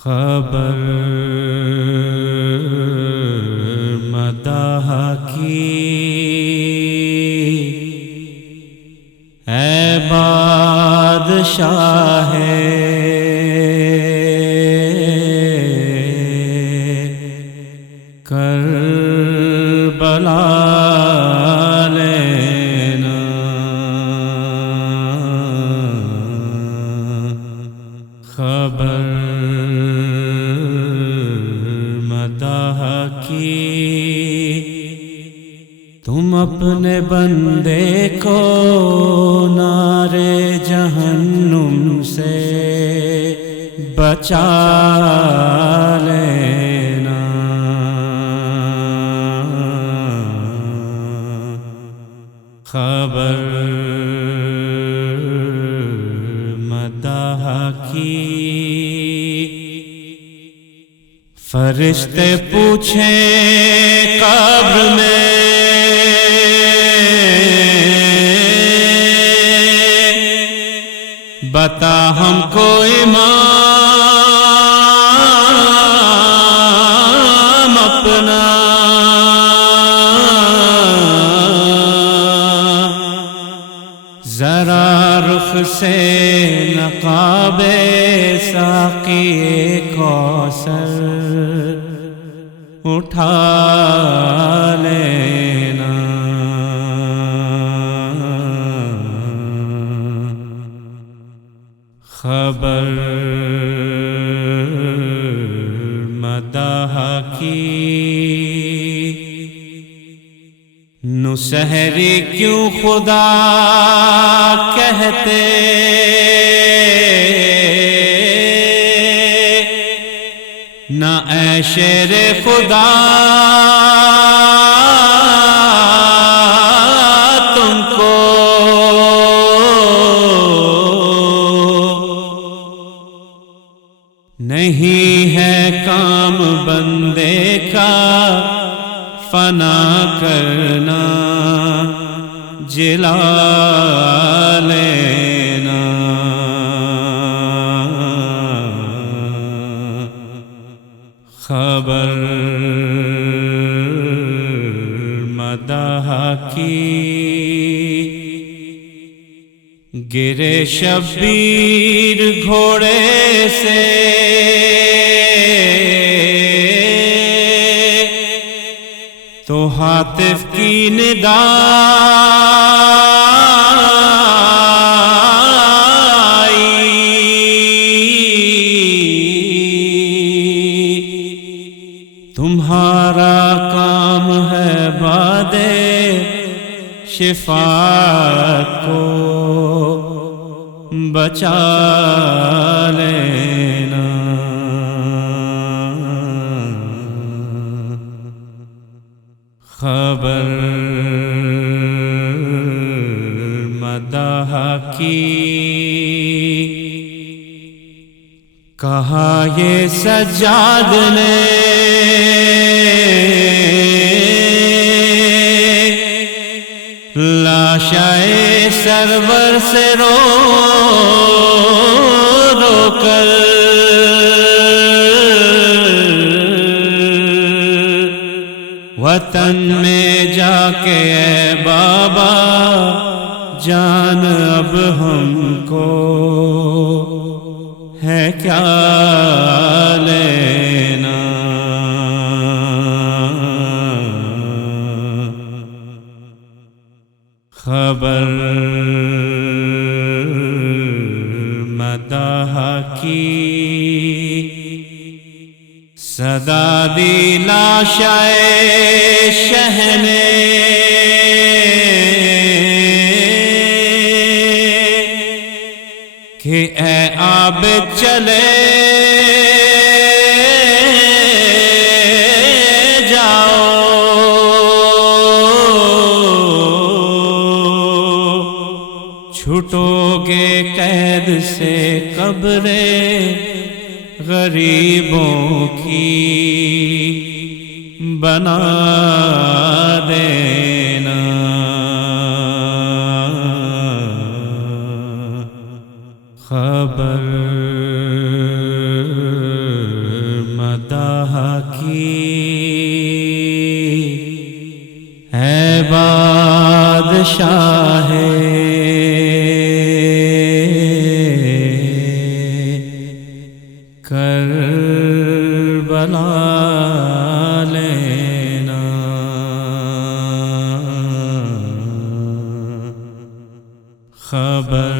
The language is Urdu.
خبر مداح کی اے بادشاہ کربلا لینا خبر مداح کی تم اپنے بندے کو نار جہنم سے بچا لینا خبر مداح کی فرشتے پوچھیں قبر میں بتا ہم کو امام اپنا ذرا رخ سے نقاب ساقی کوثر اٹھا لینا خبر مداح کی نسحری کیوں خدا کہتے نہ اے شیر خدا تم کو نہیں ہے کام بندے کا فنا کرنا جلا لینا خبر مداح کی گرے شبیر گھوڑے سے تو ہاتف کی ندا تمہارا کام ہے باد شفاعت کو بچا لینا خبر مداح کی کہا یہ سجاد نے لاشائے سرور سے رو رو کر وطن میں جا کے اے بابا جان اب ہم کو ہے کیا لینا خبر مداح کی صدا دی لاشائے شہ نے کہ اے عابد چلے جاؤ چھٹو گے قید سے قبر غریبوں کی بنا دینا خبر ہے بادشاہ کربلا لینا خبر